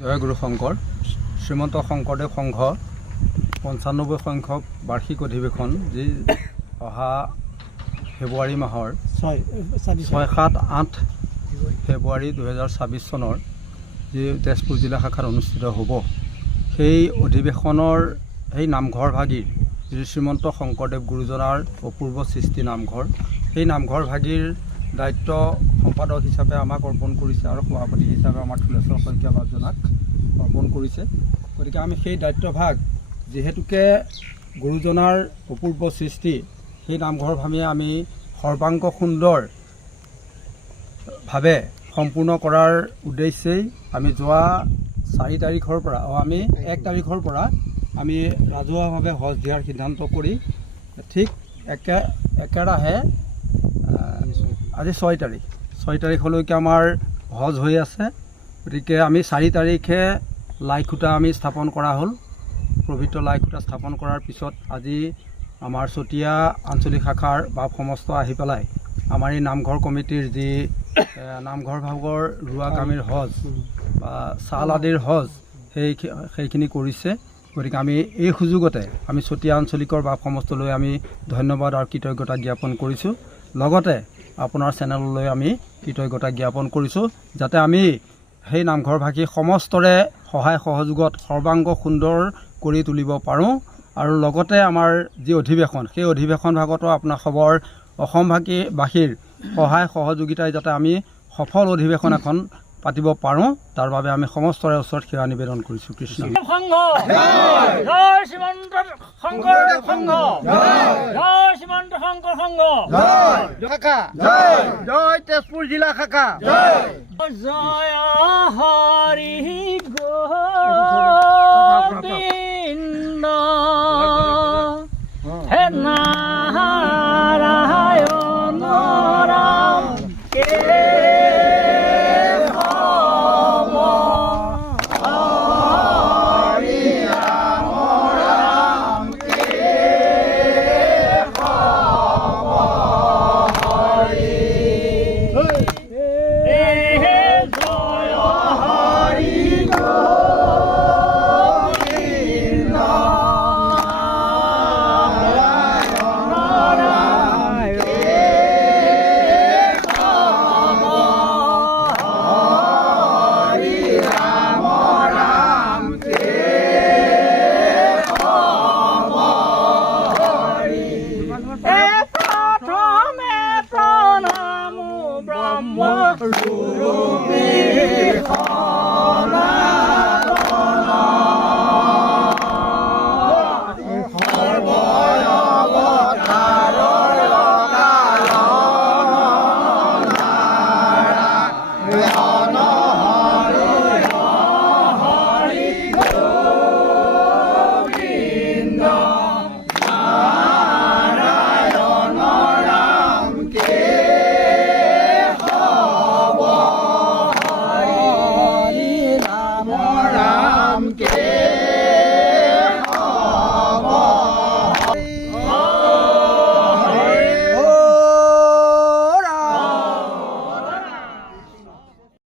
জয় গুৰু শংকৰ শ্ৰীমন্ত শংকৰদেৱ সংঘ ৯৫ সংখ্যক বাৰ্ষিক অধিৱেশন যি অহা ফেব্ৰুৱাৰী মাহৰ ৬-৭-৮ ফেব্ৰুৱাৰী ২০২৬ চনৰ যি তেজপুৰ জিলা শাখাত অনুষ্ঠিত হ'ব সেই অধিৱেশনৰ সেই নামঘৰ ভাগিৰ যি শ্ৰীমন্ত শংকৰদেৱ গুৰুজনাৰ অপূৰ্ব সৃষ্টি নামঘৰ সেই নামঘৰ ভাগিৰ দায়িত্ব সম্পাদক হিচাপে আমাক অৰ্পণ কৰিছে আৰু সভাপতি হিচাপে আমাৰ তুলেশ্বৰ শইকীয়া বাবজনাক অৰ্পণ কৰিছে। গতিকে আমি সেই দায়িত্বভাগ যিহেতুকে গুৰুজনাৰ অপূৰ্ব সৃষ্টি সেই নামঘৰ ভাৱে আমি সৰ্বাংগ সুন্দৰভাৱে সম্পূৰ্ণ কৰাৰ উদ্দেশ্যেই আমি যোৱা ৪ তাৰিখৰ পৰা আমি ১ তাৰিখৰ পৰা আমি ৰাজহুৱাভাৱে হজ দিয়াৰ সিদ্ধান্ত কৰি ঠিক একেৰাহে আজি ৬ তাৰিখলৈকে আমাৰ হজ হৈ আছে। গতিকে আমি ৪ তাৰিখে লাই খুঁটা আমি স্থাপন কৰা হ'ল। পবিত্ৰ লাই খুঁটা স্থাপন কৰাৰ পিছত আজি আমাৰ চতিয়া আঞ্চলিক শাখাৰ বা সমস্ত আহি পেলাই আমাৰ এই নামঘৰ কমিটিৰ যি নামঘৰ ভাগৰ ৰোৱা কামিৰ হজ বা চাল আদিৰ হজ সেইখিনি কৰিছে। গতিকে আমি এই সুযোগতে আমি চতিয়া আঞ্চলিকৰ বা সমস্তলৈ আমি ধন্যবাদ আৰু কৃতজ্ঞতা জ্ঞাপন কৰিছোঁ। লগতে আপোনাৰ চেনেললৈ আমি কৃতজ্ঞতা জ্ঞাপন কৰিছোঁ যাতে আমি সেই নামঘৰভাগী সমস্তৰে সহায় সহযোগত সৰ্বাংগ সুন্দৰ কৰি তুলিব পাৰোঁ আৰু লগতে আমাৰ যি অধিৱেশন সেই অধিৱেশন ভাগতো আপোনাৰ খবৰ অসমবাসীৰ সহায় সহযোগিতাই যাতে আমি সফল অধিৱেশন এখন পাতিব পাৰোঁ তাৰ বাবে আমি সমস্তৰে ওচৰত সেৱা নিবেদন কৰিছোঁ। কৃষ্ণ সংঘ জয় শ্ৰীমন্ত শংকৰদেৱ সংঘ জয় শ্ৰীমন্ত শংকৰ সংঘ শাখা জয় জয় তেজপুৰ জিলা শাখা জয় হৰি